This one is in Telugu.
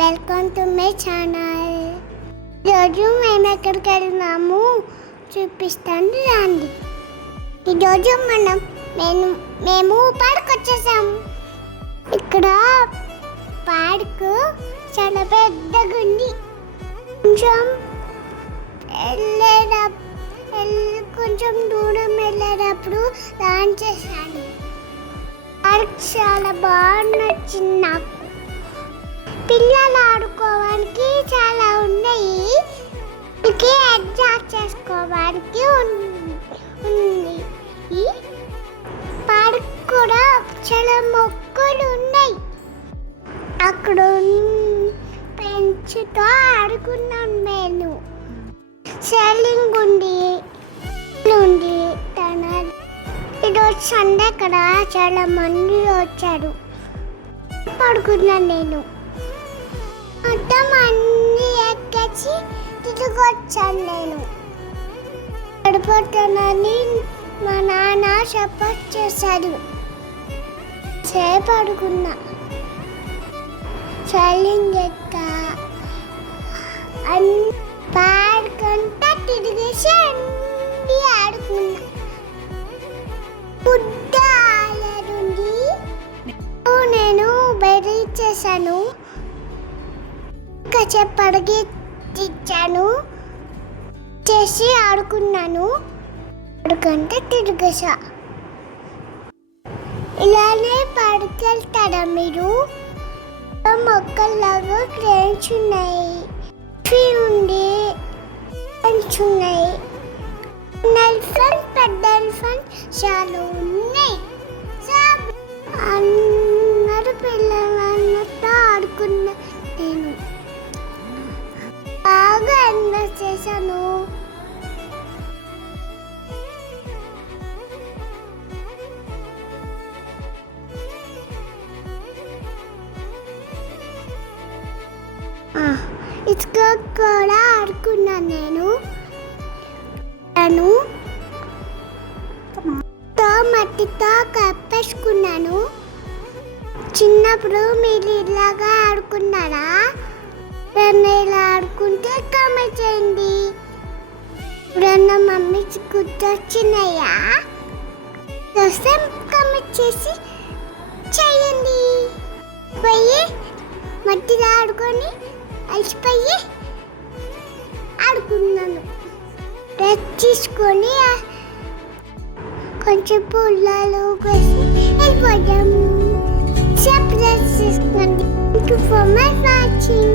Welcome to my channel. ఈరోజు మేము ఎక్కడికి వెళ్తున్నాము చూపిస్తాను రండి. ఈరోజు మేము పార్క్ వచ్చేసాము. ఇక్కడ పార్క్ చాలా పెద్దగా ఉంది. కొంచెం దూరం వెళ్ళేటప్పుడు లాంచ్ చేశాను. పార్క్ చాలా బాగా నచ్చింది నాకు. పిల్లలు ఆడుకోవడానికి చాలా ఉన్నాయి. అడ్జస్ట్ చేసుకోవడానికి ఉంది. ఈ పార్క్ కూడా చాలా మొక్కలు ఉన్నాయి. అక్కడ పెంచుతో ఆడుకున్నాను. నేను సెల్లింగ్ ఉంది. ఈరోజు సండే కదా, చాలా మంది వచ్చారు. పడుకున్నాను నేను. మొత్తం అన్ని ఎక్కేసి తిరిగి వచ్చాను. నేను పడిపోతానని మా నాన్న సపోర్ట్ చేశాడు. పడుకున్నా. సెల్లింగ్ ఎక్క పార్క్ అంతా తిరిగేసి అన్ని ఆడుకున్నా. బుడ్డ ఆలరుంది. నేను బయట ఇచ్చేసాను. కాసేపు పరిగెత్తిచ్చాను చేసి ఆడుకున్నాను. ఆడుకుంటే తిరిగేసా. ఇలానే పడుకెళ్తారా మీరు? మొక్కల్లాగా క్రేన్స్ ఉన్నాయి. ట్రీ ఉంది. ఉన్నాయి. ఎలిఫెంట్, పెద్ద ఎలిఫెంట్ చాలా ఉన్నాయి. అందరూ పిల్లలతో ఆడుకున్నా. నేను బాగా ఎంజాయ్ చేశాను. ఇసుక కూడా ఆడుకున్నాను. నేను మట్టితో కప్పేసుకున్నాను. చిన్నప్పుడు మీరు ఇలాగా ఆడుకున్నారా? నన్ను ఇలా ఆడుకుంటే కామెంట్ చేయండి. ఇప్పుడన్నా మమ్మీ గుర్తొచ్చినాయా? వస్తే కామెంట్ చేసి చేయండి. పోయి మట్టిలో ఆడుకొని అలసిపోయి ఆడుకున్నాను. రెస్ట్ తీసుకొని కొంచెం పొలాలు వేసి వెళ్ళిపోయాము. సబ్స్క్రైబ్ చేసుకోండి. Thank you for my watching.